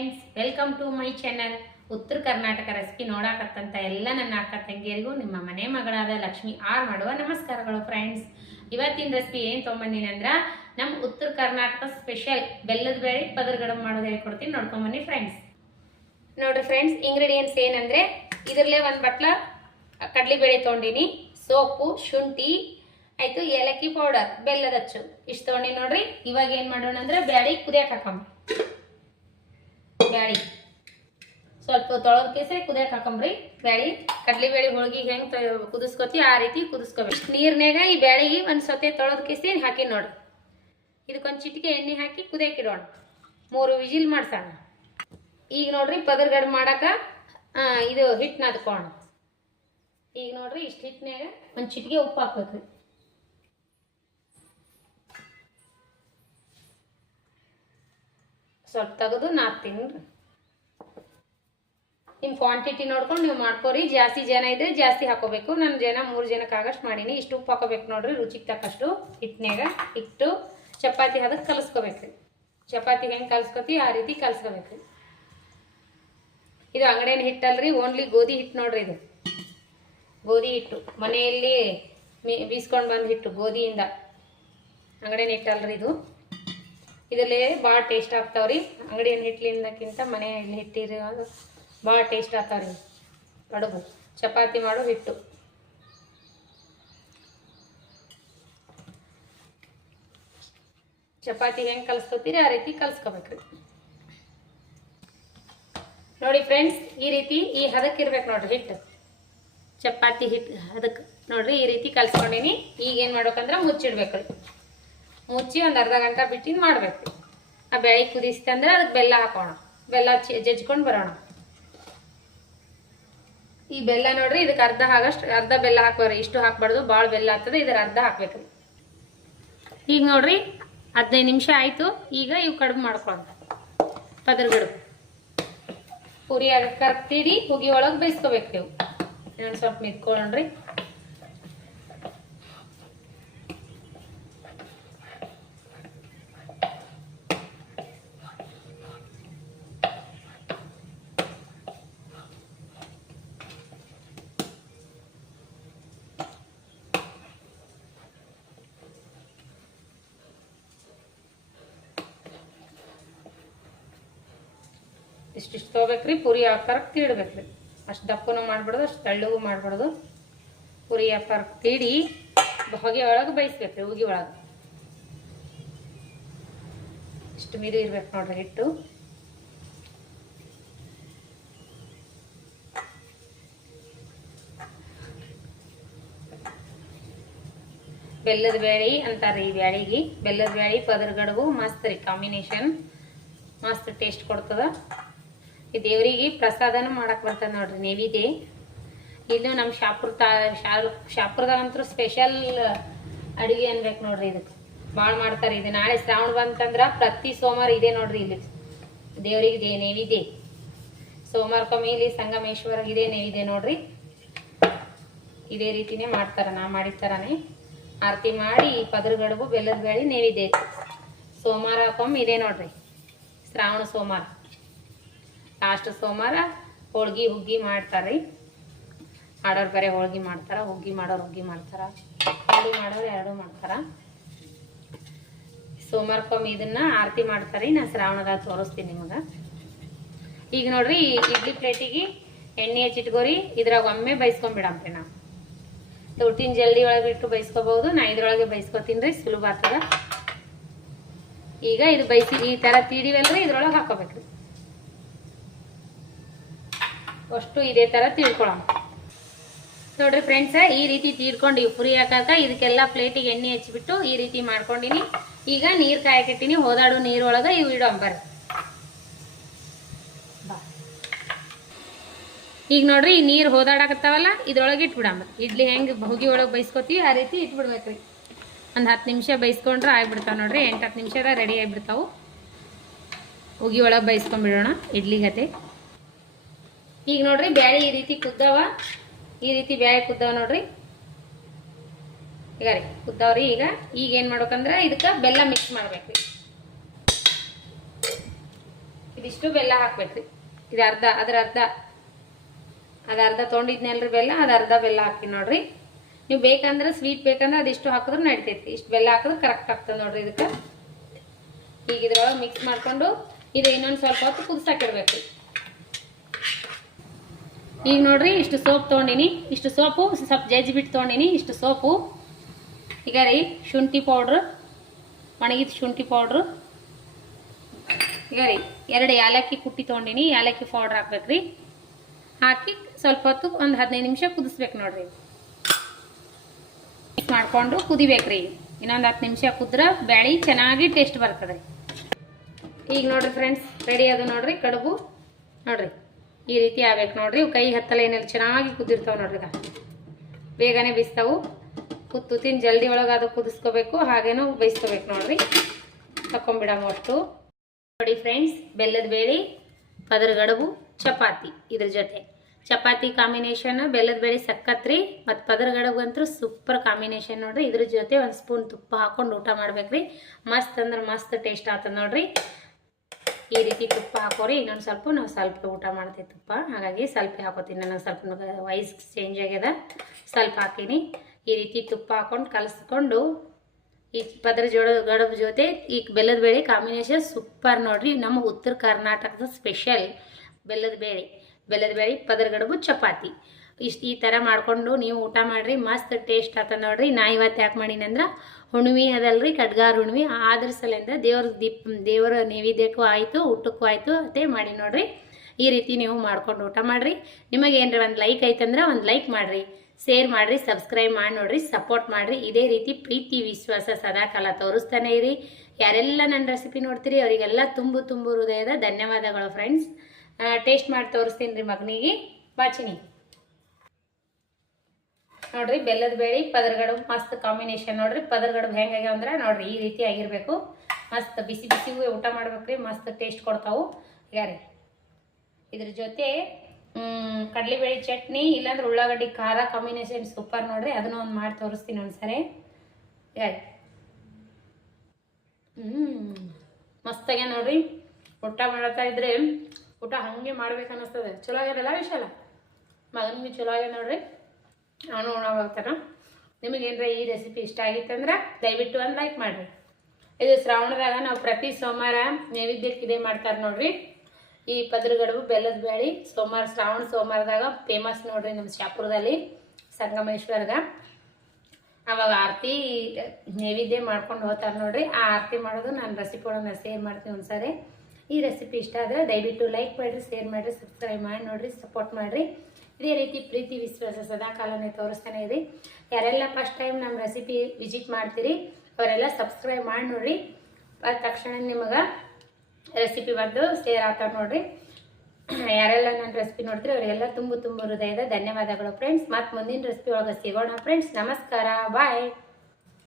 Friends, welcome to my channel. Uttara Karnataka recipe ನೋಡಾಕತ್ತಂತ ಎಲ್ಲ ನನ್ನ ಅಕ್ಕ ತಂಗಿಯರಿಗೂ ನಿಮ್ಮ ಮನೆ ಮಗಳಾದ ಲಕ್ಷ್ಮಿ ಆರ್ ಮಾಡುವ ನಮಸ್ಕಾರಗಳು. ಫ್ರೆಂಡ್ಸ್, ಇವತ್ತಿನ ರೆಸಿಪಿ ಏನು ತೊಗೊಂಬಂದಿನಿ ಅಂದ್ರೆ ನಮ್ಮ ಉತ್ತರ ಕರ್ನಾಟಕ ಸ್ಪೆಷಲ್ ಬೆಲ್ಲದ ಬೇಳೆ ಪದರ್ಗಡಬು ಮಾಡೋದು ಹೇಳ್ಕೊಡ್ತೀನಿ, ನೋಡ್ಕೊಂಬನ್ನಿ ಫ್ರೆಂಡ್ಸ್. ನೋಡ್ರಿ ಫ್ರೆಂಡ್ಸ್, ಇಂಗ್ರೀಡಿಯೆಂಟ್ಸ್ ಏನಂದ್ರೆ ಇದರಲ್ಲೇ ಒಂದು ಬಟ್ಲ ಕಡಲೆಬೇಳೆ ತೊಗೊಂಡಿನಿ, ಸೋಪು, ಶುಂಠಿ ಆಯ್ತು, ಏಲಕ್ಕಿ ಪೌಡರ್, ಬೆಲ್ಲದ ಅಚ್ಚು ಇಷ್ಟು ತೊಗೊಂಡಿ. ನೋಡ್ರಿ, ಇವಾಗ ಏನು ಮಾಡೋಣ ಅಂದ್ರೆ ಬ್ಯಾಳಿ ಕುದಿಯಕ್ಕೆ ಹಾಕೊಂಬ. ಬ್ಯಾಳಿ ಸ್ವಲ್ಪ ತೊಳೆದ ಕೇಸರಿ ಕುದಿಯಕ್ಕೆ ಹಾಕೊಂಬ್ರಿ. ಬ್ಯಾಳಿ ಕಡ್ಲಿಬೇಳೆ ಹೋಳಿಗೆ ಹೆಂಗೆ ಕುದಿಸ್ಕೊತಿ ಆ ರೀತಿ ಕುದಿಸ್ಕೋಬೇಕು. ನೀರ್ನಾಗ ಈ ಬ್ಯಾಳಿಗೆ ಒಂದು ಸೊತೆ ತೊಳೆದ ಕೇಸರಿ ಹಾಕಿ ನೋಡ್ರಿ. ಇದಕ್ಕೊಂದು ಚಿಟಿಕೆ ಎಣ್ಣೆ ಹಾಕಿ ಕುದಿಯಕ್ಕೆ ಇಡೋಣ. 3 ವಿಜಿಲ್ ಮಾಡ್ಸೋಣ. ಈಗ ನೋಡ್ರಿ ಪದರ್ಗಡಬು ಮಾಡಾಕ ಇದು ಹಿಟ್ಟು ನಾದ್ಕೋಣ. ಈಗ ನೋಡ್ರಿ ಇಷ್ಟು ಹಿಟ್ಟಿನಾಗ ಒಂದು ಚಿಟಿಕೆ ಉಪ್ಪು ಹಾಕ್ಬೇಕ್ರಿ. ಸ್ವಲ್ಪ ತೆಗೆದು ನಾದ್ತೀನಿ. ನಿಮ್ಮ ಕ್ವಾಂಟಿಟಿ ನೋಡ್ಕೊಂಡು ನೀವು ಮಾಡ್ಕೋರಿ. ಜಾಸ್ತಿ ಜನ ಇದ್ರೆ ಜಾಸ್ತಿ ಹಾಕೋಬೇಕು. ನನ್ನ ಜನ 3 ಜನಕ್ಕೆ ಆಗಷ್ಟು ಮಾಡೀನಿ. ಇಷ್ಟು ಉಪ್ಪು ಹಾಕೋಬೇಕು ನೋಡ್ರಿ, ರುಚಿಗೆ ತಕ್ಕಷ್ಟು. ಹಿಟ್ಟಿನಾಗ ಇಟ್ಟು ಚಪಾತಿ ಅದಕ್ಕೆ ಕಲಿಸ್ಕೋಬೇಕ್ರಿ. ಚಪಾತಿ ಹೆಂಗೆ ಕಲಿಸ್ಕೊತಿ ಆ ರೀತಿ ಕಲಿಸ್ಕೋಬೇಕ್ರಿ. ಇದು ಅಂಗಡಿನ ಹಿಟ್ಟಲ್ರಿ, ಓನ್ಲಿ ಗೋಧಿ ಹಿಟ್ಟು ನೋಡ್ರಿ. ಇದು ಗೋಧಿ ಹಿಟ್ಟು, ಮನೆಯಲ್ಲಿ ಬೀಸ್ಕೊಂಡು ಬಂದ ಹಿಟ್ಟು, ಗೋಧಿಯಿಂದ. ಅಂಗಡಿನ ಹಿಟ್ಟಲ್ರಿ ಇದು. ಇದರಲ್ಲಿ ಭಾಳ ಟೇಸ್ಟ್ ಆಗ್ತಾವ್ರಿ. ಅಂಗಡಿನ ಹಿಟ್ಲಿಂದಕ್ಕಿಂತ ಮನೆಯಲ್ಲಿ ಹಿಟ್ಟಿರೋದು ಭಾಳ ಟೇಸ್ಟ್ ಆಗ್ತಾವ್ರಿ. ಕಡುಬು ಚಪಾತಿ ಮಾಡೋ ಹಿಟ್ಟು. ಚಪಾತಿ ಹೆಂಗೆ ಕಲಿಸ್ಕೊತೀರಿ ಆ ರೀತಿ ಕಲಿಸ್ಕೋಬೇಕ್ರಿ. ನೋಡಿ ಫ್ರೆಂಡ್ಸ್, ಈ ರೀತಿ ಈ ಹದಕ್ಕಿರ್ಬೇಕು ನೋಡ್ರಿ ಹಿಟ್ಟು. ಚಪಾತಿ ಹಿಟ್ಟು ಅದಕ್ಕೆ ನೋಡ್ರಿ ಈ ರೀತಿ ಕಲಿಸ್ಕೊಂಡೀನಿ. ಈಗ ಏನು ಮಾಡ್ಬೇಕಂದ್ರೆ ಮುಚ್ಚಿಡ್ಬೇಕ್ರಿ. ಮುಚ್ಚಿ ಒಂದು ಅರ್ಧ ಗಂಟೆ ಬಿಟ್ಟಿದ್ದು ಮಾಡ್ಬೇಕು. ಆ ಬ್ಯಾಳಿ ಕುದಿಸ್ತಂದ್ರೆ ಅದಕ್ಕೆ ಬೆಲ್ಲ ಹಾಕೋಣ. ಬೆಲ್ಲ ಜಜ್ಕೊಂಡು ಬರೋಣ. ಈ ಬೆಲ್ಲ ನೋಡ್ರಿ, ಇದಕ್ಕೆ ಅರ್ಧ ಬೆಲ್ಲ ಹಾಕ್ಬಾರ್ರಿ. ಇಷ್ಟು ಹಾಕ್ಬಾರ್ದು, ಭಾಳ ಬೆಲ್ಲ ಆಗ್ತದೆ. ಇದರ ಅರ್ಧ ಹಾಕ್ಬೇಕ್ರಿ. ಈಗ ನೋಡ್ರಿ 15 ನಿಮಿಷ ಆಯಿತು. ಈಗ ಇವು ಕಡುಬು ಮಾಡ್ಕೊಳ್ಳೋಣ. ಪದರ್ಗಡಬು ಪುರಿ ಅದಕ್ಕೆ ಕರ್ತೀಡಿ ಹುಗಿ ಒಳಗೆ ಬೇಯಿಸ್ಕೋಬೇಕು. ಇವು ಇನ್ನೊಂದು ಸ್ವಲ್ಪ ಮಿದ್ಕೊಳ್ಳೋಣ್ರಿ. ಇಷ್ಟಿಷ್ಟು ತೊಗೋಬೇಕ್ರಿ. ಪುರಿ ಆಕಾರಕ್ಕೆ ತೀಡ್ಬೇಕ್ರಿ. ಅಷ್ಟು ದಪ್ಪನೂ ಮಾಡ್ಬಿಡೋದು, ಅಷ್ಟು ತೆಳ್ಳಗೂ ಮಾಡ್ಬಿಡೋದು. ಪುರಿ ಆಕಾರಕ್ಕೆ ತೀಡಿ ಹೊಗೆ ಒಳಗೆ ಬೇಯಿಸ್ಬೇಕ್ರಿ. ಹುಗಿ ಒಳಗೆ ಇಷ್ಟು ಮಿದು ಇರ್ಬೇಕು ನೋಡ್ರಿ ಹಿಟ್ಟು. ಬೆಲ್ಲದ ಬ್ಯಾಳಿ ಅಂತಾರೆ ಈ ಬ್ಯಾಳಿಗೆ. ಬೆಲ್ಲದ ಬ್ಯಾಳಿ ಪದರ್ಗಡಬು ಮಸ್ತ್ ರೀ ಕಾಂಬಿನೇಷನ್. ಮಸ್ತ್ ಟೇಸ್ಟ್ ಕೊಡ್ತದ. ಈ ದೇವರಿಗೆ ಪ್ರಸಾದನೂ ಮಾಡಕ್ಕೆ ಬರ್ತದೆ ನೋಡ್ರಿ, ನೈವೇದ್ಯ. ಇದು ನಮ್ಮ ಶಾಪುರದಾಗಂತೂ ಸ್ಪೆಷಲ್ ಅಡುಗೆ ಅನ್ಬೇಕು ನೋಡ್ರಿ. ಇದಕ್ಕೆ ಭಾಳ ಮಾಡ್ತಾರೆ. ಇದು ನಾಳೆ ಶ್ರಾವಣ ಬಂತಂದ್ರೆ ಪ್ರತಿ ಸೋಮವಾರ ಇದೆ ನೋಡ್ರಿ. ಇಲ್ಲಿ ದೇವರಿಗೆ ನೈವೇದ್ಯ. ಸೋಮವಾರಕ್ಕೊಮ್ಮೆ ಇಲ್ಲಿ ಸಂಗಮೇಶ್ವರ ಇದೆ ನೈವೇದ್ಯ ನೋಡ್ರಿ. ಇದೇ ರೀತಿನೇ ಮಾಡ್ತಾರೆ. ನಾ ಮಾಡಿದ ಥರನೇ ಆರತಿ ಮಾಡಿ ಪದರ್ಗಡಬು ಬೆಲ್ಲದ ಬ್ಯಾಳಿ ನೈವೇದ್ಯ. ಸೋಮವಾರಕ್ಕೊಮ್ಮೆ ಇದೆ ನೋಡ್ರಿ, ಶ್ರಾವಣ ಸೋಮವಾರ. ಲಾಸ್ಟ್ ಸೋಮವಾರ ಹೋಳ್ಗಿ ಹುಗ್ಗಿ ಮಾಡ್ತಾರೆ. ಆಡೋರು ಬರೀ ಹೋಳ್ಗಿ ಮಾಡ್ತಾರೆ, ಹುಗ್ಗಿ ಮಾಡೋರು ಹುಗ್ಗಿ ಮಾಡ್ತಾರೆ, ಎರಡು ಮಾಡೋರು ಎರಡೂ ಮಾಡ್ತಾರೆ. ಸೋಮವಾರಕ್ಕೊಮ್ಮೆ ಇದನ್ನ ಆರತಿ ಮಾಡ್ತಾರೆ. ನಾ ಶ್ರಾವಣದಾಗ ತೋರಿಸ್ತೀನಿ ನಿಮಗೆ. ಈಗ ನೋಡ್ರಿ, ಇಡ್ಲಿ ಪ್ಲೇಟಿಗೆ ಎಣ್ಣೆ ಹಚ್ಚಿಟ್ಕೋರಿ. ಇದ್ರಾಗ ಒಮ್ಮೆ ಬೈಸ್ಕೊಂಡ್ಬಿಡಮ್ರಿ. ನಾವು ತೊಟ್ಟಿನ ಜಲ್ದಿ ಒಳಗೆ ಇಟ್ಟು ಬೈಸ್ಕೋಬಹುದು. ನಾ ಇದ್ರೊಳಗೆ ಬೈಸ್ಕೊತೀನಿ ರೀ, ಸುಲಭ ಆಗ್ತದ. ಈಗ ಇದು ಬೈಸಿ ಈ ಥರ ತೀಡಿವಲ್ರಿ, ಇದ್ರೊಳಗೆ ಹಾಕೋಬೇಕ್ರಿ. ಅಷ್ಟು ಇದೇ ಥರ ತೀಡ್ಕೊಳ್ಳೋಣ ನೋಡ್ರಿ ಫ್ರೆಂಡ್ಸ. ಈ ರೀತಿ ತೀಡ್ಕೊಂಡು ಪುರಿ ಹಾಕಾಕ ಇದಕ್ಕೆಲ್ಲ ಪ್ಲೇಟಿಗೆ ಎಣ್ಣೆ ಹಚ್ಚಿಬಿಟ್ಟು ಈ ರೀತಿ ಮಾಡ್ಕೊಂಡಿನಿ. ಈಗ ನೀರು ಕಾಯಕ್ಕಿಟ್ಟಿನಿ. ಹೋದಾಡು ನೀರೊಳಗೆ ಇವು ಇಡೋಂಬರ್ರಿ. ಈಗ ನೋಡ್ರಿ, ಈ ನೀರು ಹೋದಾಡಕತ್ತಾವಲ್ಲ, ಇದ್ರೊಳಗೆ ಇಟ್ಬಿಡಂಬ. ಇಡ್ಲಿ ಹೆಂಗೆ ಹುಗಿ ಒಳಗೆ ಬೈಸ್ಕೊತೀವಿ ಆ ರೀತಿ ಇಟ್ಬಿಡ್ಬೇಕ್ರಿ. ಒಂದು 10 ನಿಮಿಷ ಬೈಸ್ಕೊಂಡ್ರೆ ಆಗ್ಬಿಡ್ತಾವೆ ನೋಡ್ರಿ. 8-10 ನಿಮಿಷದಾಗ ರೆಡಿ ಆಗಿಬಿಡ್ತಾವೆ. ಹುಗಿ ಒಳಗೆ ಬೈಸ್ಕೊಂಡ್ಬಿಡೋಣ ಇಡ್ಲಿ ಗತೆ. ಈಗ ನೋಡ್ರಿ ಬ್ಯಾಳಿ ಈ ರೀತಿ ಕುದ್ದಾವ. ಈ ರೀತಿ ಬ್ಯಾಳಿ ಕುದ್ದಾವ ನೋಡ್ರಿ. ಈಗ ರೀ ಕುದ್ದಾವ್ರಿ. ಈಗ ಏನು ಮಾಡ್ಬೇಕಂದ್ರೆ ಇದಕ್ಕೆ ಬೆಲ್ಲ ಮಿಕ್ಸ್ ಮಾಡ್ಬೇಕ್ರಿ. ಇದಿಷ್ಟು ಬೆಲ್ಲ ಹಾಕ್ಬೇಕ್ರಿ. ಇದು ಅರ್ಧ ಅದ್ರ ಅರ್ಧ ಅದು ಅರ್ಧ ತೊಗೊಂಡಿದ್ನಲ್ರಿ ಬೆಲ್ಲ, ಅದು ಅರ್ಧ ಬೆಲ್ಲ ಹಾಕಿ ನೋಡ್ರಿ. ನೀವು ಬೇಕಂದ್ರೆ ಸ್ವೀಟ್ ಬೇಕಂದ್ರೆ ಅದಿಷ್ಟು ಹಾಕಿದ್ರೆ ನಡಿತೈತಿ. ಇಷ್ಟು ಬೆಲ್ಲ ಹಾಕಿದ್ರೆ ಕರೆಕ್ಟ್ ಆಗ್ತದೆ ನೋಡ್ರಿ. ಇದಕ್ಕೆ ಈಗ ಇದ್ರೊಳಗೆ ಮಿಕ್ಸ್ ಮಾಡ್ಕೊಂಡು ಇದು ಇನ್ನೊಂದು ಸ್ವಲ್ಪ ಹೊತ್ತು ಕುದಿಸಾಕಿಡ್ಬೇಕ್ರಿ. ಈಗ ನೋಡ್ರಿ ಇಷ್ಟು ಸೋಪ್ ತೊಗೊಂಡಿನಿ, ಇಷ್ಟು ಸೋಪು ಸ್ವಲ್ಪ ಜಜ್ಜಿ ಬಿಟ್ಟು ತೊಗೊಂಡಿನಿ. ಇಷ್ಟು ಸೋಪು ಈಗ ರೀ ಶುಂಠಿ ಪೌಡ್ರು, ಒಣಗಿದ ಶುಂಠಿ ಪೌಡ್ರು, ಈಗ ರೀ 2 ಏಲಕ್ಕಿ ಕುಟ್ಟಿ ತೊಗೊಂಡಿನಿ. ಏಲಕ್ಕಿ ಪೌಡ್ರ್ ಹಾಕ್ಬೇಕ್ರಿ. ಹಾಕಿ ಸ್ವಲ್ಪ ಹೊತ್ತು ಒಂದು 15 ನಿಮಿಷ ಕುದಿಸ್ಬೇಕು ನೋಡ್ರಿ. ಮಿಕ್ಸ್ ಮಾಡ್ಕೊಂಡು ಕುದಿಬೇಕ್ರಿ. ಇನ್ನೊಂದು 10 ನಿಮಿಷ ಕುದ್ರೆ ಬ್ಯಾಳಿ ಚೆನ್ನಾಗಿ ಟೇಸ್ಟ್ ಬರ್ತದೆ. ಈಗ ನೋಡ್ರಿ ಫ್ರೆಂಡ್ಸ್ ರೆಡಿ ಅದು ನೋಡ್ರಿ. ಕಡುಬು ನೋಡ್ರಿ ಈ ರೀತಿ ಆಗ್ಬೇಕು ನೋಡ್ರಿ. ಕೈ ಹತ್ತಲ್ಲ ಏನಿಲ್ಲ, ಚೆನ್ನಾಗಿ ಕುದಿರ್ತಾವೆ ನೋಡ್ರಿ. ಈಗ ಬೇಗನೆ ಬೇಯಿಸ್ತಾವು. ಕುತ್ತಿನ ಜಲ್ದಿ ಒಳಗೆ ಅದು ಕುದಿಸ್ಕೋಬೇಕು, ಹಾಗೇನೂ ಬೇಯಿಸ್ಕೋಬೇಕು ನೋಡ್ರಿ. ತಕೊಂಬಿಡಮ್ಮ ಅಷ್ಟು ನೋಡಿ ಫ್ರೆಂಡ್ಸ್. ಬೆಲ್ಲದ ಬೇಳೆ, ಪದರ ಗಡುಬು, ಚಪಾತಿ. ಇದ್ರ ಜೊತೆ ಚಪಾತಿ ಕಾಂಬಿನೇಷನ್, ಬೆಲ್ಲದ ಬೇಳೆ ಸಕ್ಕತ್ರಿ ಮತ್ತು ಪದರ ಗಡುಬು ಅಂತೂ ಸೂಪರ್ ಕಾಂಬಿನೇಷನ್ ನೋಡ್ರಿ. ಇದ್ರ ಜೊತೆ 1 ಸ್ಪೂನ್ ತುಪ್ಪ ಹಾಕೊಂಡು ಊಟ ಮಾಡ್ಬೇಕ್ರಿ. ಮಸ್ತ್ ಅಂದ್ರೆ ಮಸ್ತ್ ಟೇಸ್ಟ್ ಆಗ್ತದೆ ನೋಡ್ರಿ. ಈ ರೀತಿ ತುಪ್ಪ ಹಾಕೋರಿ. ಇನ್ನೊಂದು ಸ್ವಲ್ಪ ನಾವು ಸ್ವಲ್ಪ ಊಟ ಮಾಡ್ತೀವಿ ತುಪ್ಪ, ಹಾಗಾಗಿ ಸ್ವಲ್ಪ ಹಾಕೋತೀನಿ. ನನಗೆ ಸ್ವಲ್ಪ ವಯಸ್ ಚೇಂಜ್ ಆಗ್ಯದ, ಸ್ವಲ್ಪ ಹಾಕೀನಿ. ಈ ರೀತಿ ತುಪ್ಪ ಹಾಕೊಂಡು ಕಲಸ್ಕೊಂಡು ಈ ಪದರ ಗಡುಬು ಜೊತೆ ಈ ಬೆಲ್ಲದ ಬೇಳೆ ಕಾಂಬಿನೇಷನ್ ಸೂಪರ್ ನೋಡ್ರಿ. ನಮ್ಮ ಉತ್ತರ ಕರ್ನಾಟಕದ ಸ್ಪೆಷಲ್ ಬೆಲ್ಲದ ಬೇಳೆ ಪದರ ಗಡುಬು ಚಪಾತಿ. ಈ ಥರ ಮಾಡಿಕೊಂಡು ನೀವು ಊಟ ಮಾಡಿರಿ, ಮಸ್ತ್ ಟೇಸ್ಟ್ ಆಗ್ತದೆ ನೋಡ್ರಿ. ನಾ ಇವತ್ತು ಯಾಕೆ ಮಾಡೀನಿ ಅಂದ್ರೆ ಹುಣ್ಣಿಮೆ ಅದಲ್ರಿ, ಖಡ್ಗಾರ ಹುಣ್ಣಿಮೆ. ಆದ್ರ ಸಲಿಂದ ದೇವರ ನೈವೇದ್ಯಕ್ಕೂ ಆಯಿತು, ಊಟಕ್ಕೂ ಆಯಿತು ಅದೇ ಮಾಡಿ ನೋಡ್ರಿ. ಈ ರೀತಿ ನೀವು ಮಾಡ್ಕೊಂಡು ಊಟ ಮಾಡಿರಿ. ನಿಮಗೆ ಏನಾರ ಒಂದು ಲೈಕ್ ಐತಂದ್ರೆ ಒಂದು ಲೈಕ್ ಮಾಡಿರಿ, ಶೇರ್ ಮಾಡಿರಿ, ಸಬ್ಸ್ಕ್ರೈಬ್ ಮಾಡಿ ನೋಡ್ರಿ, ಸಪೋರ್ಟ್ ಮಾಡಿರಿ. ಇದೇ ರೀತಿ ಪ್ರೀತಿ ವಿಶ್ವಾಸ ಸದಾಕಾಲ ತೋರಿಸ್ತಾನೆ ಇರಿ. ಯಾರೆಲ್ಲ ನನ್ನ ರೆಸಿಪಿ ನೋಡ್ತೀರಿ ಅವರಿಗೆಲ್ಲ ತುಂಬು ಹೃದಯದ ಧನ್ಯವಾದಗಳು ಫ್ರೆಂಡ್ಸ್. ಟೇಸ್ಟ್ ಮಾಡಿ ತೋರಿಸ್ತೀನಿ ರೀ ಮಗನಿಗೆ. ಬಾಚಿನಿ ನೋಡ್ರಿ. ಬೆಲ್ಲದ ಬೇಳೆ ಪದರ ಗಡುಬು ಮಸ್ತ್ ಕಾಂಬಿನೇಷನ್ ನೋಡ್ರಿ. ಪದರ ಗಡುಬು ಹೆಂಗಾಗ್ಯಾವ ಅಂದ್ರೆ ನೋಡ್ರಿ ಈ ರೀತಿ ಆಗಿರಬೇಕು. ಮಸ್ತ್ ಬಿಸಿ ಬಿಸಿಗೂ ಊಟ ಮಾಡ್ಬೇಕ್ರಿ, ಮಸ್ತ್ ಟೇಸ್ಟ್ ಕೊಡ್ತಾವು. ಈಗ ರೀ ಇದ್ರ ಜೊತೆ ಕಡಲೆಬೇಳೆ ಚಟ್ನಿ ಇಲ್ಲಾಂದ್ರೆ ಉಳ್ಳಾಗಡ್ಡಿ ಖಾರ ಕಾಂಬಿನೇಷನ್ ಸೂಪರ್ ನೋಡ್ರಿ. ಅದನ್ನ ಒಂದು ಮಾಡಿ ತೋರಿಸ್ತೀನಿ ಒಂದ್ಸರಿ. ಯಾರಿ ಮಸ್ತಾಗ್ಯ ನೋಡ್ರಿ. ಊಟ ಮಾಡ್ತಾ ಇದ್ರೆ ಊಟ ಹಂಗೆ ಮಾಡ್ಬೇಕು ಅನ್ನಿಸ್ತದೆ. ಚಲೋ ಆಗ್ಯದಲ್ಲ ವಿಶಾಲ? ಮಗನಿಗೆ ಚಲೋ ಆಗ್ಯದ ನೋಡ್ರಿ. ನಾನು ಉಣಾಗ್ತಾನ. ನಿಮಗೇನ್ರ ಈ ರೆಸಿಪಿ ಇಷ್ಟ ಆಗಿತ್ತಂದ್ರೆ ದಯವಿಟ್ಟು ಒಂದು ಲೈಕ್ ಮಾಡಿರಿ. ಇದು ಶ್ರಾವಣದಾಗ ನಾವು ಪ್ರತಿ ಸೋಮವಾರ ನೈವೇದ್ಯಕ್ಕೆ ಇದೇ ಮಾಡ್ತಾರೆ ನೋಡ್ರಿ. ಈ ಪದರ ಗಡುಬು ಬೆಲ್ಲದ ಬೇಳೆ ಶ್ರಾವಣ ಸೋಮವಾರದಾಗ ಫೇಮಸ್ ನೋಡ್ರಿ ನಮ್ಮ ಶಾಪುರದಲ್ಲಿ ಸಂಗಮೇಶ್ವರ್ಗ. ಅವಾಗ ಆರತಿ ನೈವೇದ್ಯ ಮಾಡ್ಕೊಂಡು ಹೋಗ್ತಾರೆ ನೋಡ್ರಿ. ಆ ಆರತಿ ಮಾಡೋದು ನಾನು ರೆಸಿಪಿ ಒಳಗೆ ಶೇರ್ ಮಾಡ್ತೀನಿ ಒಂದ್ಸರಿ. ಈ ರೆಸಿಪಿ ಇಷ್ಟ ಆದರೆ ದಯವಿಟ್ಟು ಲೈಕ್ ಮಾಡಿರಿ, ಶೇರ್ ಮಾಡಿರಿ, ಸಬ್ಸ್ಕ್ರೈಬ್ ಮಾಡಿ ನೋಡ್ರಿ, ಸಪೋರ್ಟ್ ಮಾಡಿರಿ. ಇದೇ ರೀತಿ ಪ್ರೀತಿ ವಿಶ್ವಾಸ ಸದಾಕಾಲನೇ ತೋರಿಸ್ತಾನೆ ಇರಿ. ಯಾರೆಲ್ಲ ಫಸ್ಟ್ ಟೈಮ್ ನಮ್ಮ ರೆಸಿಪಿ ವಿಸಿಟ್ ಮಾಡ್ತೀರಿ ಅವರೆಲ್ಲ ಸಬ್ಸ್ಕ್ರೈಬ್ ಮಾಡಿ ನೋಡ್ರಿ. ಅದ ತಕ್ಷಣ ನಿಮಗೆ ರೆಸಿಪಿ ಬಂದು ಶೇರ್ ಆಗ್ತಾವೆ ನೋಡ್ರಿ. ಯಾರೆಲ್ಲ ನನ್ನ ರೆಸಿಪಿ ನೋಡ್ತೀರಿ ಅವರಿಗೆಲ್ಲ ತುಂಬು ಹೃದಯದ ಧನ್ಯವಾದಗಳು ಫ್ರೆಂಡ್ಸ್. ಮತ್ತು ಮುಂದಿನ ರೆಸಿಪಿ ಒಳಗೆ ಸಿಗೋಣ ಫ್ರೆಂಡ್ಸ್. ನಮಸ್ಕಾರ, ಬಾಯ್.